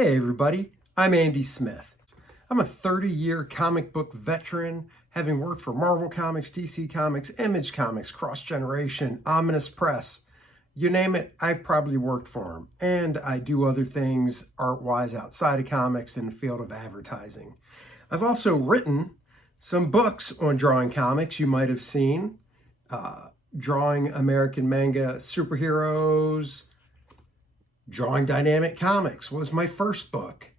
Hey everybody, I'm Andy Smith. I'm a 30-year comic book veteran, having worked for Marvel Comics, DC Comics, Image Comics, Cross Generation, Ominous Press. You name it, I've probably worked for them. And I do other things art-wise outside of comics in the field of advertising. I've also written some books on drawing comics you might have seen. Drawing American manga superheroes, Drawing Dynamic Comics was my first book.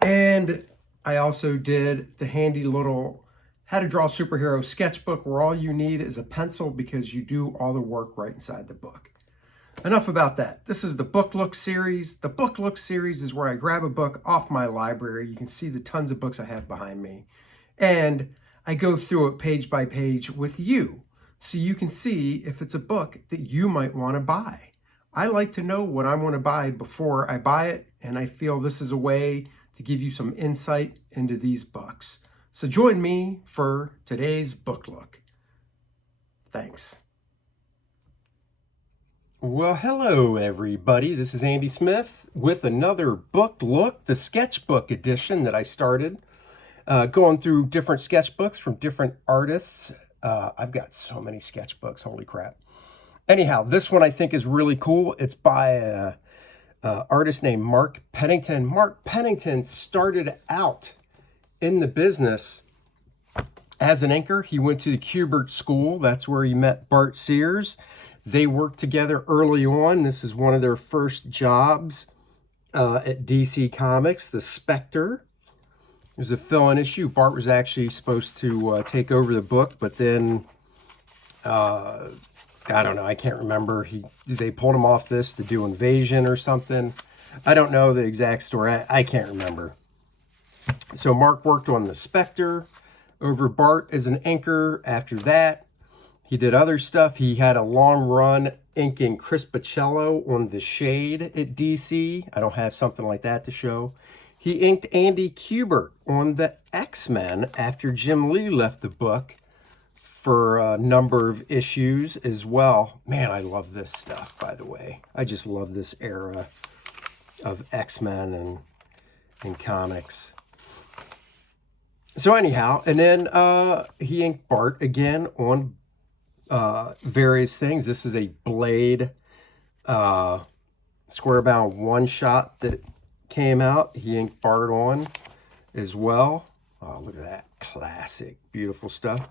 And I also did the handy little How to Draw Superhero sketchbook where all you need is a pencil because you do all the work right inside the book. Enough about that. This is the Book Look series. The Book Look series is where I grab a book off my library. You can see the tons of books I have behind me. And I go through it page by page with you so you can see if it's a book that you might want to buy. I like to know what I want to buy before I buy it, and I feel this is a way to give you some insight into these books. So join me for today's book look. Thanks. Well, hello everybody. This is Andy Smith with another book look, the sketchbook edition that I started. Going through different sketchbooks from different artists. I've got so many sketchbooks, holy crap. Anyhow, this one I think is really cool. It's by an artist named Mark Pennington. Mark Pennington started out in the business as an inker. He went to the Kubert School. That's where he met Bart Sears. They worked together early on. This is one of their first jobs at DC Comics, the Spectre. It was a fill-in issue. Bart was actually supposed to take over the book, but then I don't know, I can't remember. They pulled him off this to do Invasion or something. I don't know the exact story. I can't remember. So Mark worked on the Spectre over Bart as an inker. After that, he did other stuff. He had a long run inking Chris Bachalo on The Shade at DC. I don't have something like that to show. He inked Andy Kubert on the X-Men after Jim Lee left the book for a number of issues as well. Man, I love this stuff, by the way. I just love this era of X-Men and comics. So anyhow, and then he inked Bart again on various things. This is a Blade square-bound one-shot that came out. He inked Bart on as well. Oh, look at that. Classic. Beautiful stuff.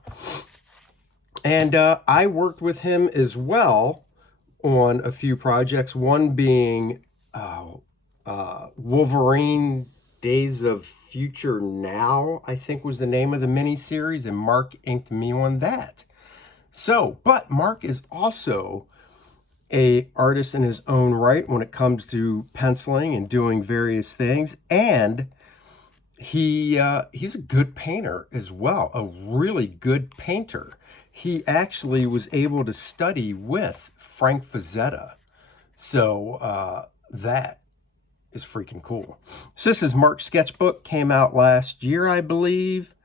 And I worked with him as well on a few projects, one being Wolverine Days of Future Now, I think was the name of the miniseries, and Mark inked me on that. So, but Mark is also an artist in his own right when it comes to penciling and doing various things, and he's a good painter as well, a really good painter. He actually was able to study with Frank Frazetta. So that is freaking cool. So this is Mark's sketchbook, came out last year, I believe,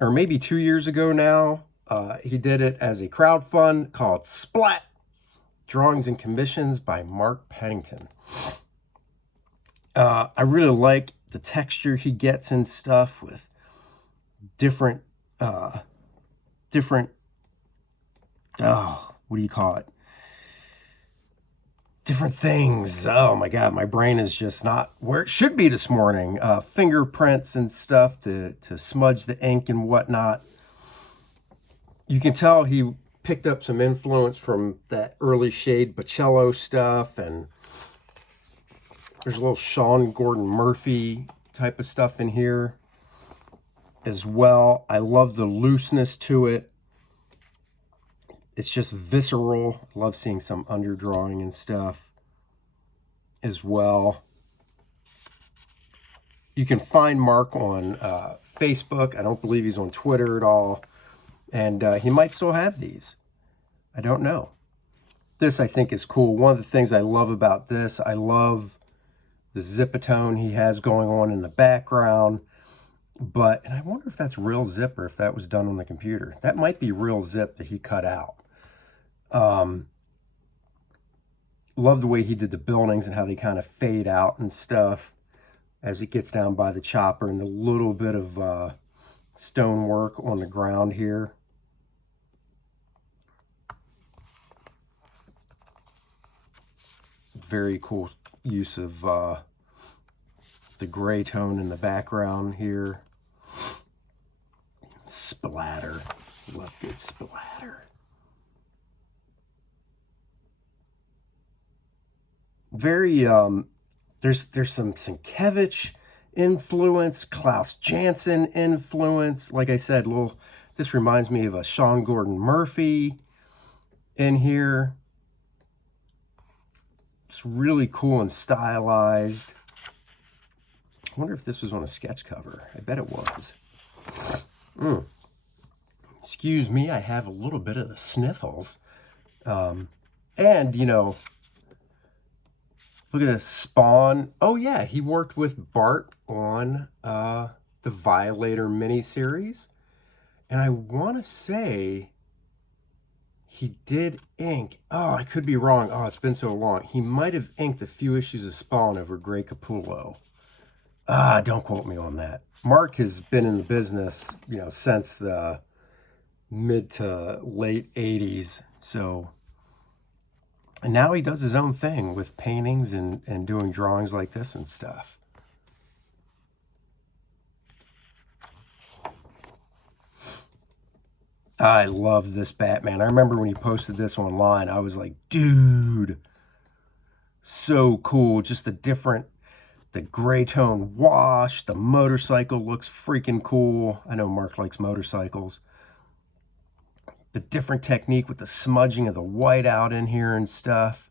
or maybe 2 years ago now. He did it as a crowdfund called Splat, Drawings and Commissions by Mark Pennington. I really like the texture he gets and stuff with different, what do you call it? Different things. Oh my God, my brain is just not where it should be this morning. Fingerprints and stuff to smudge the ink and whatnot. You can tell he picked up some influence from that early Shade Bachalo stuff, and there's a little Sean Gordon Murphy type of stuff in here as well. I love the looseness to it. It's just visceral. I love seeing some underdrawing and stuff as well. You can find Mark on Facebook. I don't believe he's on Twitter at all. And he might still have these. I don't know. This I think is cool. One of the things I love about this, I love the zipatone he has going on in the background. And I wonder if that's real zip or if that was done on the computer. That might be real zip that he cut out. Love the way he did the buildings and how they kind of fade out and stuff. as it gets down by the chopper, and a little bit of stonework on the ground here. Very cool use of the gray tone in the background here. Splatter. Love good splatter. Very, there's some Sienkiewicz influence, Klaus Janson influence. Like I said, this reminds me of a Sean Gordon Murphy in here. It's really cool and stylized. I wonder if this was on a sketch cover. I bet it was. Excuse me, I have a little bit of the sniffles. And, you know, look at this, Spawn. Oh, yeah, he worked with Bart on the Violator miniseries. And I want to say he did ink. Oh, I could be wrong. Oh, it's been so long. He might have inked a few issues of Spawn over Grey Capullo. Don't quote me on that. Mark has been in the business, you know, since the mid to late 80s. So, and now he does his own thing with paintings and doing drawings like this and stuff. I love this Batman. I remember when he posted this online, I was like, dude, so cool. Just the gray tone wash, the motorcycle looks freaking cool. I know Mark likes motorcycles. The different technique with the smudging of the white out in here and stuff.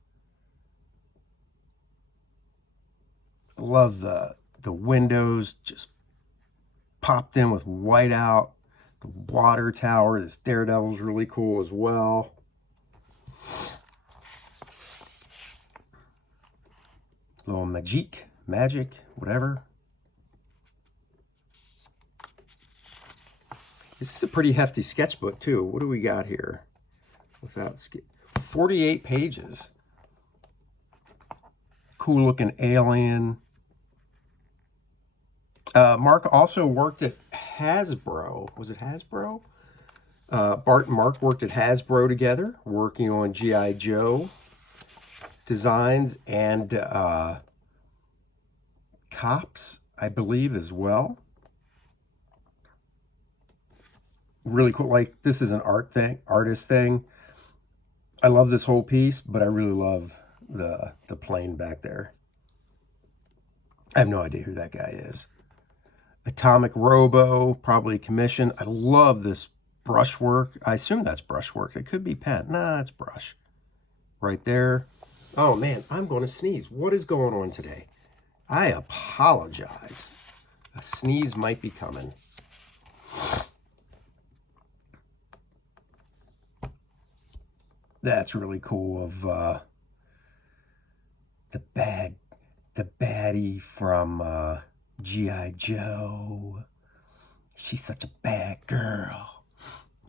I love the windows just popped in with white out. The water tower, this Daredevil's really cool as well. Little magic, whatever. This is a pretty hefty sketchbook too. What do we got here? 48 pages. Cool looking alien. Mark also worked at Hasbro. Was it Hasbro? Bart and Mark worked at Hasbro together, working on G.I. Joe designs and Cops, I believe, as well. Really cool. Like, this is an artist thing. I love this whole piece, but I really love the plane back there. I have no idea who that guy is. Atomic Robo, probably commission. I love this brushwork. I assume that's brushwork. It could be pen. Nah, it's brush. Right there. Oh, man, I'm going to sneeze. What is going on today? I apologize. A sneeze might be coming. That's really cool of the baddie from G.I. Joe. She's such a bad girl.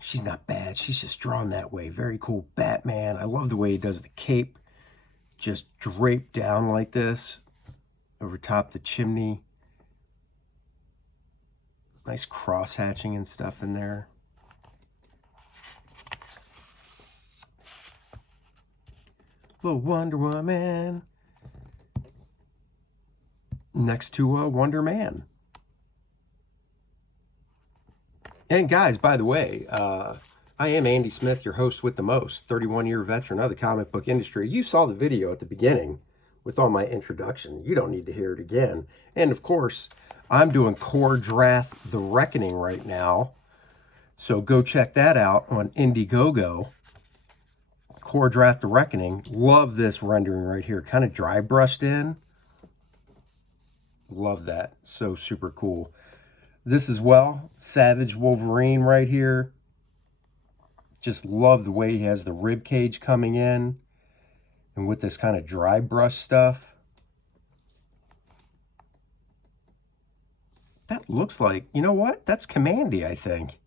She's not bad. She's just drawn that way. Very cool Batman. I love the way he does the cape. Just draped down like this over top the chimney. Nice cross hatching and stuff in there. Little Wonder Woman next to Wonder Man. And guys, by the way, I am Andy Smith, your host with the most, 31-year veteran of the comic book industry. You saw the video at the beginning with all my introduction. You don't need to hear it again. And of course, I'm doing Kor-Drath The Reckoning right now. So go check that out on Indiegogo. Kor-Drath The Reckoning. Love this rendering right here. Kind of dry brushed in. Love that. So super cool. This as well. Savage Wolverine right here. Just love the way he has the rib cage coming in. And with this kind of dry brush stuff. That looks like, you know what? That's Commandy, I think.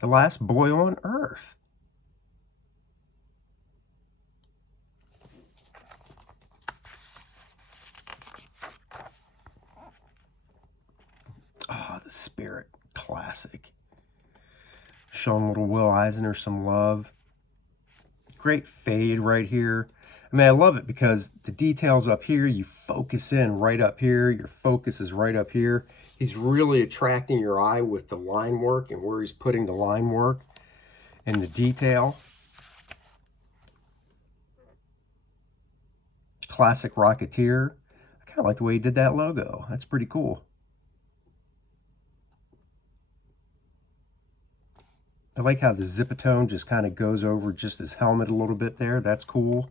The last boy on Earth. the Spirit. Classic. Showing little Will Eisner some love. Great fade right here. I mean, I love it because the details up here, you focus in right up here. Your focus is right up here. He's really attracting your eye with the line work and where he's putting the line work and the detail. Classic Rocketeer. I kind of like the way he did that logo. That's pretty cool. I like how the Zipatone just kind of goes over just his helmet a little bit there. That's cool.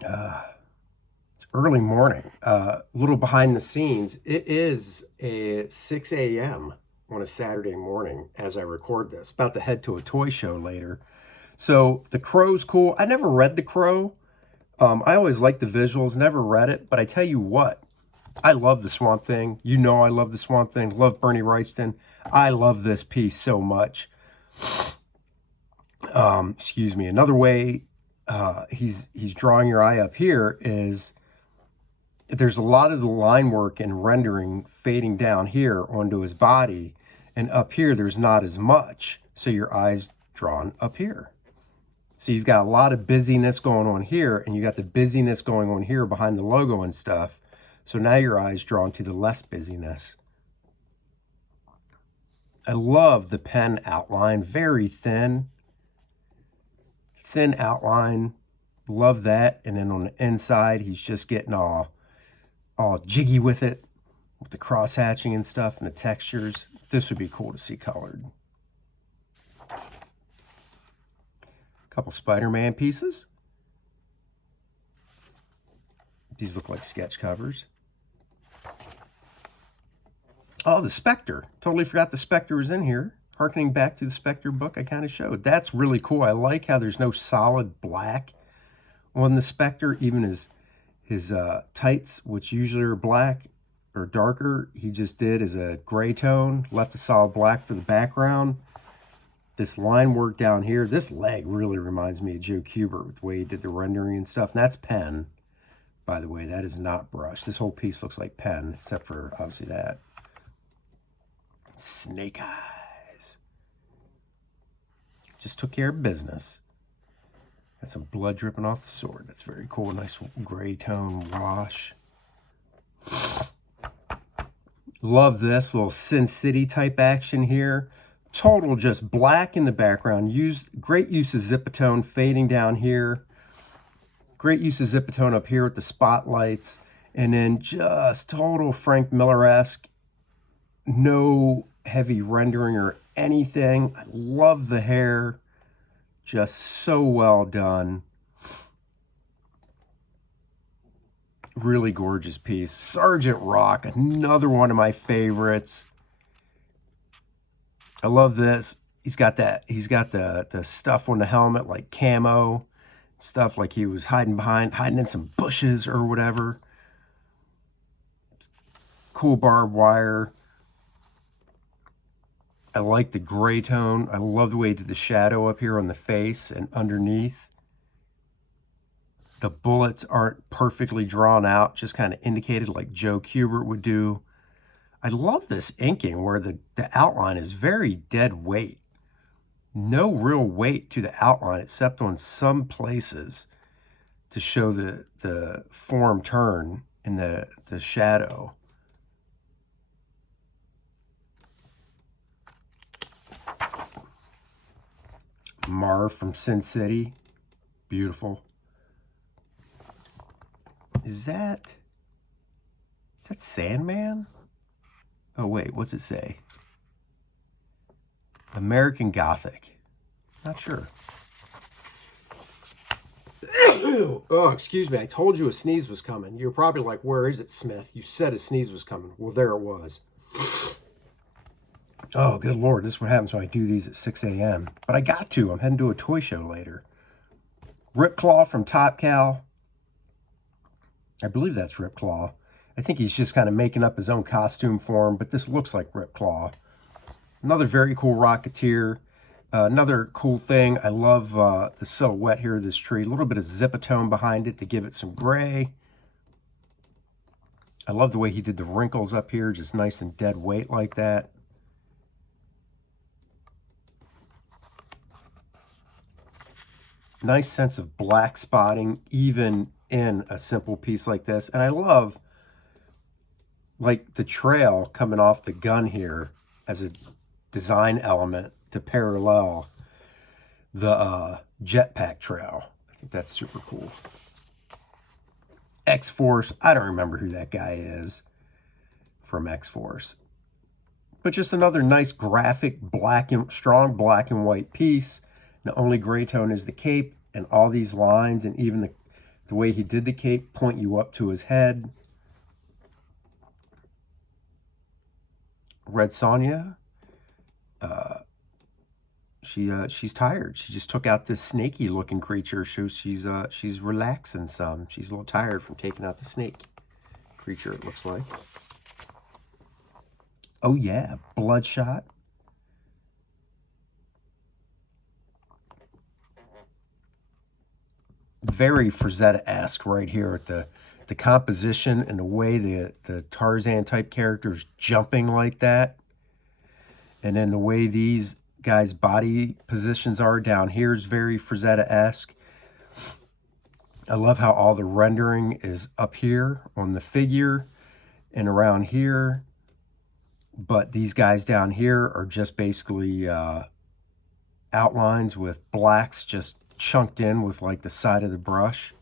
It's early morning. A little behind the scenes. It is 6 a.m. on a Saturday morning as I record this. About to head to a toy show later. So the Crow's cool. I never read the Crow. I always liked the visuals. Never read it. But I tell you what. I love the Swamp Thing. You know I love the Swamp Thing. Love Bernie Wrightston. I love this piece so much. Excuse me. Another way he's drawing your eye up here is there's a lot of the line work and rendering fading down here onto his body. And up here, there's not as much. So your eye's drawn up here. So you've got a lot of busyness going on here. And you got the busyness going on here behind the logo and stuff. So now your eye's drawn to the less busyness. I love the pen outline. Very thin. Thin outline. Love that. And then on the inside, he's just getting all jiggy with it. With the cross hatching and stuff and the textures. This would be cool to see colored. A couple Spider-Man pieces. These look like sketch covers. Oh, the Spectre. Totally forgot the Spectre was in here. Harkening back to the Spectre book I kind of showed. That's really cool. I like how there's no solid black on the Spectre. Even his tights, which usually are black or darker, he just did as a gray tone. Left a solid black for the background. This line work down here. This leg really reminds me of Joe Kubert with the way he did the rendering and stuff. And that's pen. By the way, that is not brush. This whole piece looks like pen, except for, obviously, that. Snake eyes. Just took care of business. Got some blood dripping off the sword. That's very cool. Nice gray tone wash. Love this little Sin City type action here. Total just black in the background. Great use of Zipatone fading down here. Great use of Zipatone up here with the spotlights. And then just total Frank Miller-esque. No heavy rendering or anything. I love the hair. Just so well done. Really gorgeous piece. Sergeant Rock, another one of my favorites. I love this. He's got the stuff on the helmet like camo. Stuff like he was hiding in some bushes or whatever. Cool barbed wire. I like the gray tone. I love the way he did the shadow up here on the face and underneath. The bullets aren't perfectly drawn out, just kind of indicated like Joe Kubert would do. I love this inking where the outline is very dead weight. No real weight to the outline except on some places to show the form turn in the shadow. Marv from Sin City. Beautiful. Is that Sandman? Oh, wait, what's it say? American Gothic. Not sure. Oh, excuse me. I told you a sneeze was coming. You're probably like, where is it, Smith? You said a sneeze was coming. Well, there it was. Oh, good Lord. This is what happens when I do these at 6 a.m. But I got to. I'm heading to a toy show later. Rip Claw from Top Cow. I believe that's Rip Claw. I think he's just kind of making up his own costume for him, but this looks like Rip Claw. Another very cool Rocketeer. Another cool thing, I love the silhouette here of this tree. A little bit of Zipatone behind it to give it some gray. I love the way he did the wrinkles up here, just nice and dead weight like that. Nice sense of black spotting, even in a simple piece like this. And I love, like, the trail coming off the gun here as a design element to parallel the jetpack trail. I think that's super cool. X-Force, I don't remember who that guy is from X-Force. But just another nice graphic, strong black and white piece. The only gray tone is the cape, and all these lines, and even the way he did the cape, point you up to his head. Red Sonja, she's tired. She just took out this snaky looking creature. So she's relaxing some. She's a little tired from taking out the snake creature, it looks like. Oh yeah, Bloodshot. Very Frazetta-esque right here at the composition and the way the Tarzan type characters jumping like that. And then the way these guys' body positions are down here is very Frazetta-esque. I love how all the rendering is up here on the figure and around here. But these guys down here are just basically outlines with blacks just chunked in with like the side of the brush.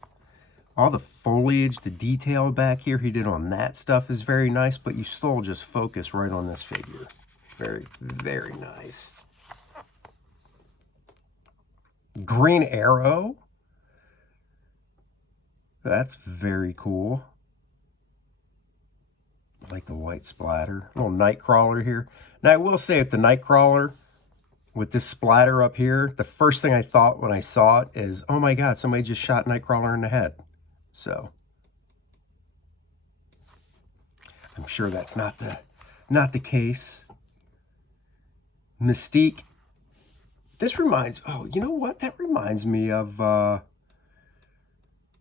All the foliage, the detail back here he did on that stuff is very nice, but you still just focus right on this figure. Very, very nice. Green Arrow. That's very cool. I like the white splatter. A little Nightcrawler here. Now I will say at the Nightcrawler, with this splatter up here, the first thing I thought when I saw it is, oh my God, somebody just shot Nightcrawler in the head. So I'm sure that's not the case. Mystique. This reminds, oh, you know what? That reminds me of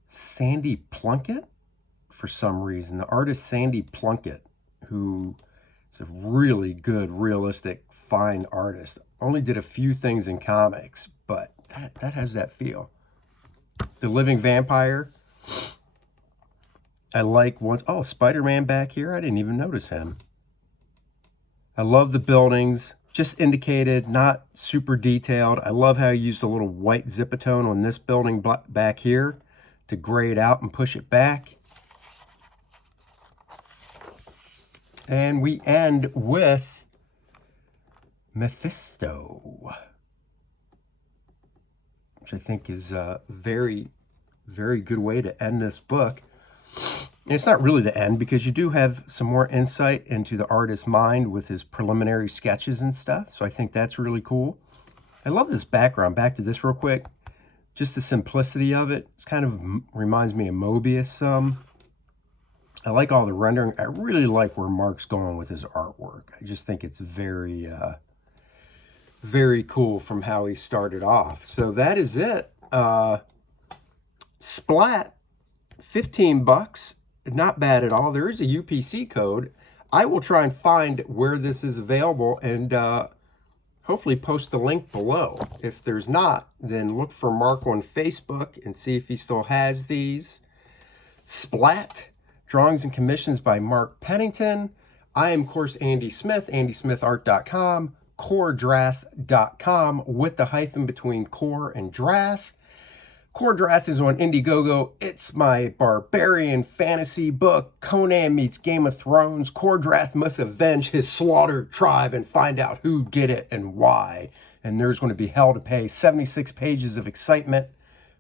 Sandy Plunkett for some reason. The artist Sandy Plunkett, who is a really good, realistic, fine artist. Only did a few things in comics, but that has that feel. The Living Vampire. I like once. Oh, Spider-Man back here. I didn't even notice him. I love the buildings. Just indicated, not super detailed. I love how you used a little white zipatone on this building back here to gray it out and push it back. And we end with Mephisto, which I think is a very, very good way to end this book. And it's not really the end, because you do have some more insight into the artist's mind with his preliminary sketches and stuff. So I think that's really cool. I love this background. Back to this real quick. Just the simplicity of it. It's kind of reminds me of Mobius some. I like all the rendering. I really like where Mark's going with his artwork. I just think it's very, very cool from how he started off. So that is it. Splat, 15 bucks. Not bad at all. There is a UPC code. I will try and find where this is available and hopefully post the link below. If there's not, then look for Mark on Facebook and see if he still has these. Splat, drawings and commissions by Mark Pennington. I am, of course, Andy Smith, andysmithart.com, Kor-Drath.com, with the hyphen between Kor and Drath. Kor-Drath is on Indiegogo. It's my barbarian fantasy book. Conan meets Game of Thrones. Kor-Drath must avenge his slaughtered tribe and find out who did it and why. And there's going to be hell to pay. 76 pages of excitement.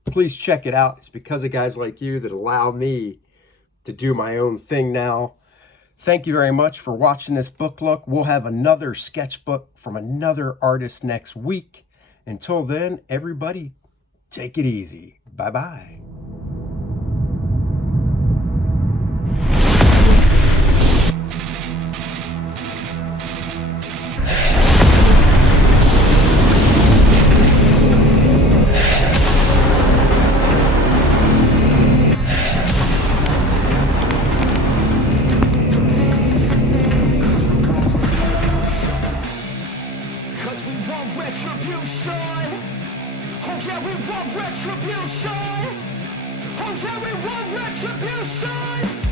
Please check it out. It's because of guys like you that allow me to do my own thing now. Thank you very much for watching this book look. We'll have another sketchbook from another artist next week. Until then, everybody, take it easy. Bye-bye. want retribution. Oh yeah, we want retribution. Oh yeah, we want retribution.